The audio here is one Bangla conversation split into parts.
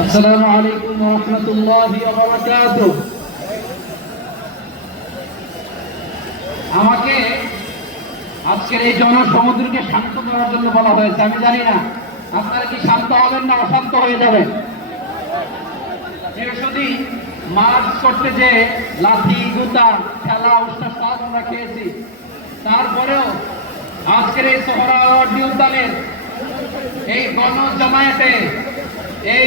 السلام عليكم ورحمة الله وبركاته আমাকে আজকের এই জনসমুদ্রকে শান্ত করার জন্য বলা হয়েছে আমি জানি না আপনারা কি শান্ত হবেন না অশান্ত হয়ে যাবেন বৃহস্পতি মাছ করতে যে লাঠি গুতা খেলা উষ্ণ সব আমরা খেয়েছি তারপরেও আজকের এই সোহরাওয়ার্দী উদ্যানের এই গণ জমায়েতে এই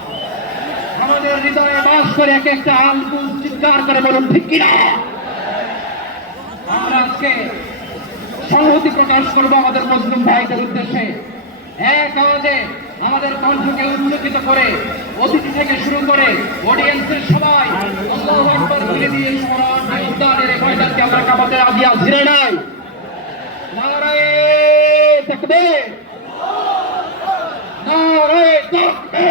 করে এক একটা আলকুল চিৎকার করে বলুন, ঠিক কিনা? আমরা আজকে সংহতি প্রকাশ করব আমাদের মুসলিম ভাইদের উদ্দেশ্যে। এক আওয়াজে আমাদের কণ্ঠকে উচ্চকিত করে, অতিথি থেকে শুরু করে অডিয়েন্সের সবাই বলে দিয়ে উদ্যানের ময়দানকে আমরা কামাতে রাজি আছি রে নাই? নারায়ে তাকবীর! নারায়ে তাকবীর!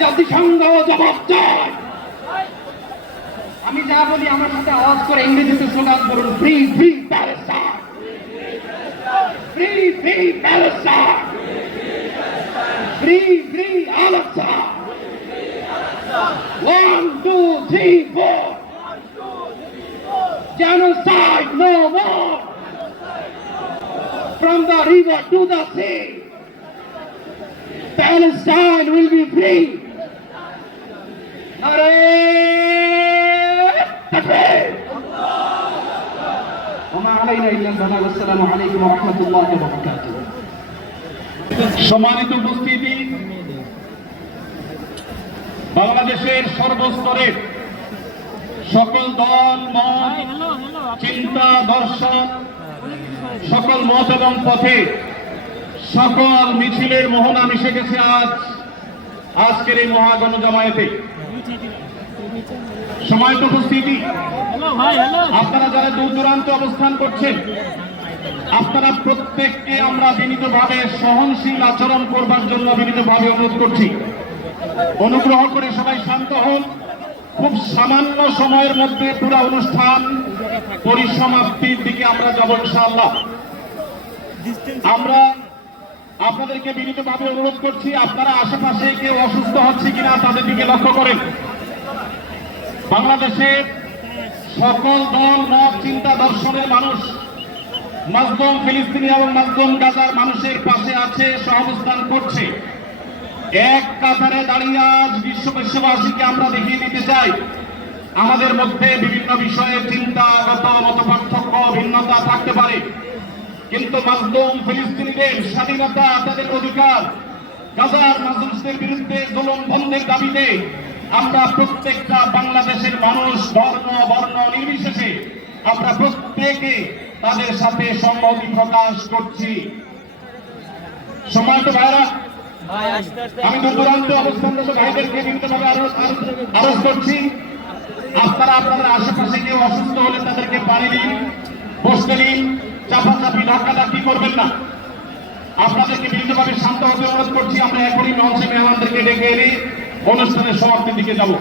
জাতিসংঘ জবাব চায়। আমি যা বলি আমার সাথে আওয়াজ করে ইংরেজিতে স্লোগান করুন free free Palestine. Free free Palestine. Free free আলাক্সা। One two three four genocide no more from the river to the sea Palestine will be free সম্মানিত উপস্থিতি, বাংলাদেশের সর্বস্তরের সকল দল, মত, চিন্তা, দর্শন, সকল মত এবং পথে সকল মিছিলের মোহনা মিশে গেছে আজ। আজকের এই মহাগণ জামায়াতে সময়ত উপস্থিতি আপনারা যারা দূর দূরান্ত অবস্থান করছেন আপনারা প্রত্যেককে আমরা বিনীতভাবে সহনশীল আচরণ করবার জন্য বিনীতভাবে অনুরোধ করছি। অনুগ্রহ করে সবাই শান্ত হন। খুব সামান্য সময়ের মধ্যে পুরো অনুষ্ঠান পরিসমাপ্তির দিকে আমরা যাব ইনশাআল্লাহ। আমরা আপনাদেরকে বিনীতভাবে অনুরোধ করছি, আপনারা আশেপাশে কেউ অসুস্থ হচ্ছে কিনা তাদের দিকে লক্ষ্য করেন। বাংলাদেশের সকল দল, মত, চিন্তা, দর্শনের মানুষ মাজলুম ফিলিস্তিনি এবং মাজলুম গাজার মানুষের পাশে আছে, সহাবস্থান করছে। এক কাতারে দাঁড়িয়ে আজ বিশ্ব বিশ্ববাসীকে আমরা দেখিয়ে দিতে চাই, আমাদের মধ্যে বিভিন্ন বিষয়ে চিন্তাগত মত পার্থক্য ভিন্নতা থাকতে পারে। কিন্তু মাজলুম ফিলিস্তিনিদের স্বাধীনতা তাদের অধিকার। গাজার মাজলুসদের বিরুদ্ধে জুলুম বন্ধের দাবিতে আমরা প্রত্যেকটা বাংলাদেশের মানুষ ধর্ম, বর্ণ নির্বিশেষে আমরা প্রত্যেকে তাদের সাথে সম্মতি প্রকাশ করছি। সম্মানিত ভাইরা আমি দূর দূরান্ত অবস্থানরত ভাইদেরকে বিভিন্নভাবে আরও আরোপ করছি। আপনারা আপনাদের আশেপাশে কেউ অসুস্থ হলে তাদেরকে পানি দিন, বসতে দিন। চাপাচাপি, ধাক্কাধাক্কি করবেন না। আপনাদেরকে বিভিন্নভাবে শান্ত হতে অনুরোধ করছি, আমরা এখনই মঞ্চে মেহমানদেরকে ডেকে এনে অনুষ্ঠানের সমাপ্তির দিকে যাব।